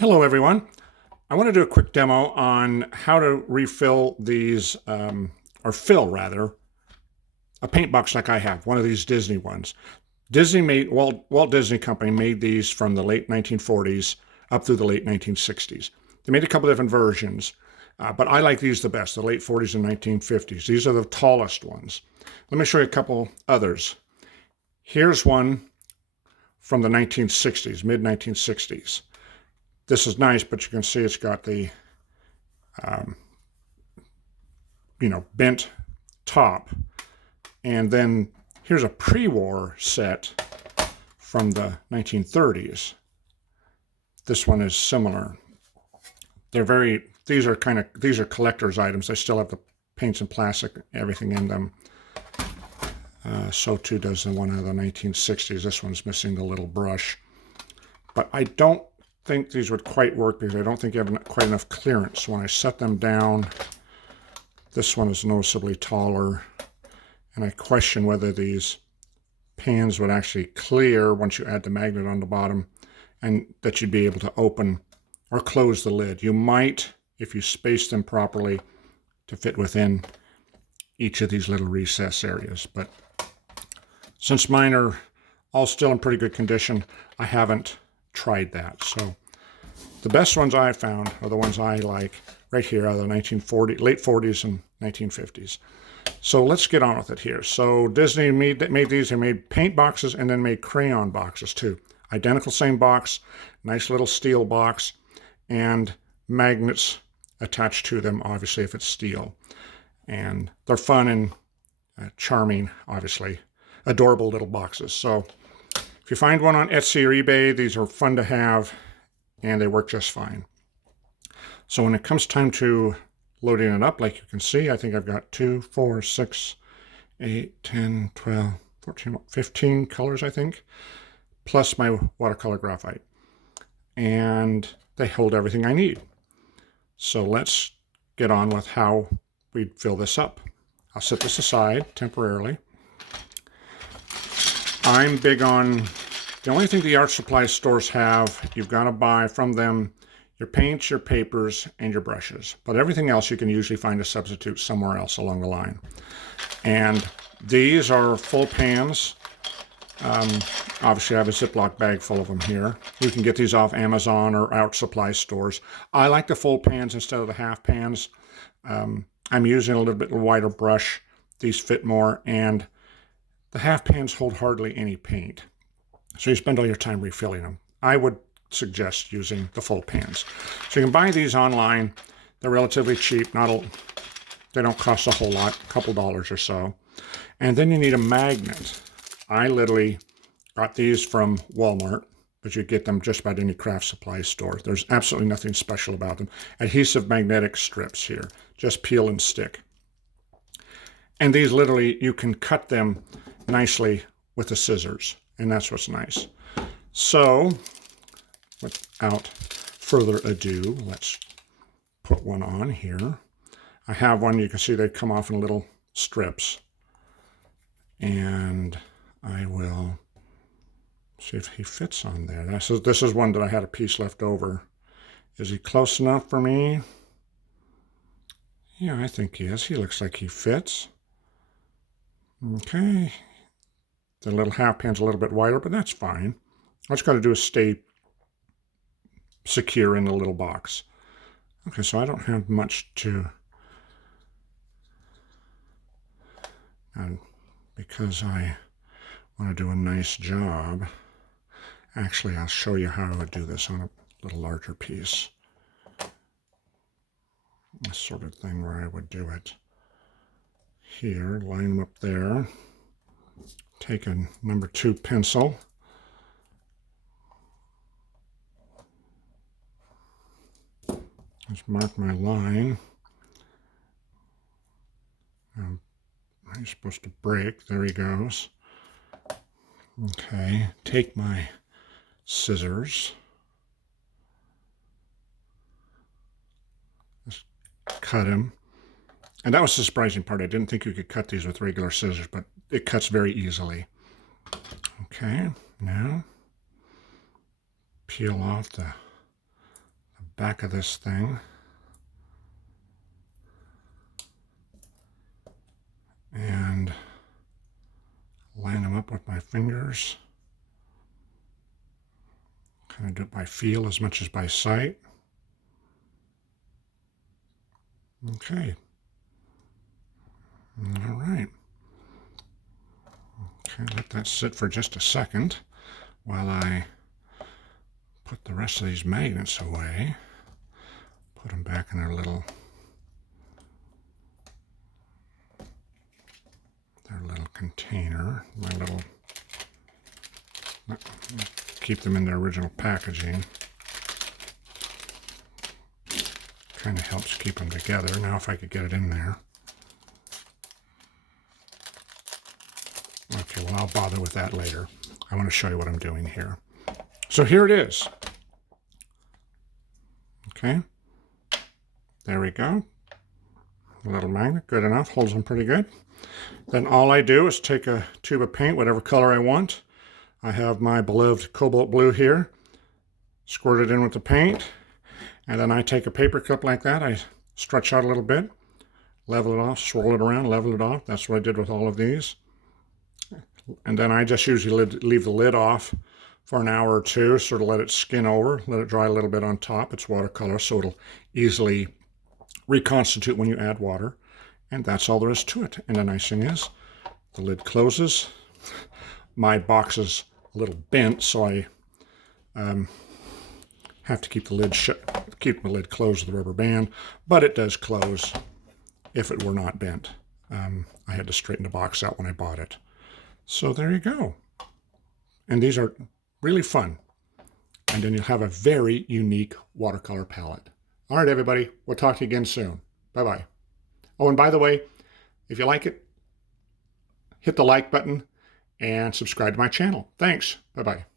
Hello everyone. I want to do a quick demo on how to refill these, or fill rather, a paint box like I have, one of these Disney ones. Walt Disney Company made these from the late 1940s up through the late 1960s. They made a couple different versions, but I like these the best, the late 40s and 1950s. These are the tallest ones. Let me show you a couple others. Here's one from the 1960s, mid-1960s. This is nice, but you can see it's got the, bent top. And then here's a pre-war set from the 1930s. This one is similar. These are collector's items. They still have the paints and plastic, everything in them. So too does the one out of the 1960s. This one's missing the little brush. But I don't think these would quite work because I don't think you have quite enough clearance. When I set them down, this one is noticeably taller, and I question whether these pans would actually clear once you add the magnet on the bottom, and that you'd be able to open or close the lid. You might, if you space them properly, to fit within each of these little recess areas. But since mine are all still in pretty good condition, I haven't tried that. So the best ones I found are the ones I like right here, are the late 40s and 1950s. So let's get on with it here. So Disney made these. They made paint boxes and then made crayon boxes too. Identical same box, nice little steel box, and magnets attached to them, obviously, if it's steel. And they're fun and charming, obviously. Adorable little boxes. So if you find one on Etsy or eBay, these are fun to have, and they work just fine. So when it comes time to loading it up, like you can see, I think I've got 2, 4, 6, 8, 10, 12, 14, 15 colors, I think, plus my watercolor graphite. And they hold everything I need. So let's get on with how we'd fill this up. I'll set this aside temporarily. I'm big on, the only thing the art supply stores have, you've got to buy from them your paints, your papers, and your brushes. But everything else you can usually find a substitute somewhere else along the line. And these are full pans. Obviously I have a Ziploc bag full of them here. You can get these off Amazon or art supply stores. I like the full pans instead of the half pans. I'm using a little bit wider brush. These fit more, and the half pans hold hardly any paint. So you spend all your time refilling them. I would suggest using the full pans. So you can buy these online. They're relatively cheap. They don't cost a whole lot, a couple dollars or so. And then you need a magnet. I literally got these from Walmart, but you get them just about any craft supply store. There's absolutely nothing special about them. Adhesive magnetic strips here. Just peel and stick. And these literally, you can cut them nicely with the scissors, and that's what's nice. So without further ado, let's put one on here. I have one, you can see they come off in little strips, and I will see if he fits on there. This is one that I had a piece left over. Is he close enough for me? Yeah, I think he is. He looks like he fits. Okay. The little half pan's a little bit wider, but that's fine. All it's got to do is stay secure in the little box. Okay, so I don't have much to... And because I want to do a nice job, actually I'll show you how I would do this on a little larger piece. This sort of thing where I would do it here, line them up there. Take a number 2 pencil. Just mark my line. He's supposed to break. There he goes. Okay, take my scissors. Just cut him. And that was the surprising part. I didn't think you could cut these with regular scissors, but it cuts very easily. Okay, now peel off the back of this thing. And line them up with my fingers. Kind of do it by feel as much as by sight. Okay. All right. Okay, let that sit for just a second while I put the rest of these magnets away. Put them back in their little container. Keep them in their original packaging. Kind of helps keep them together. Now if I could get it in there. Okay, well, I'll bother with that later. I want to show you what I'm doing here. So here it is. Okay. There we go. A little magnet, good enough, holds them pretty good. Then all I do is take a tube of paint, whatever color I want. I have my beloved cobalt blue here. Squirt it in with the paint. And then I take a paper cup like that. I stretch out a little bit, level it off, swirl it around, level it off. That's what I did with all of these. And then I just usually leave the lid off for an hour or two, sort of let it skin over, let it dry a little bit on top. It's watercolor, so it'll easily reconstitute when you add water. And that's all there is to it. And the nice thing is, the lid closes. My box is a little bent, so I have to keep the lid shut, keep the lid closed with a rubber band, but it does close if it were not bent. I had to straighten the box out when I bought it. So there you go. And these are really fun. And then you'll have a very unique watercolor palette. All right, everybody. We'll talk to you again soon. Bye-bye. Oh, and by the way, if you like it, hit the like button and subscribe to my channel. Thanks. Bye-bye.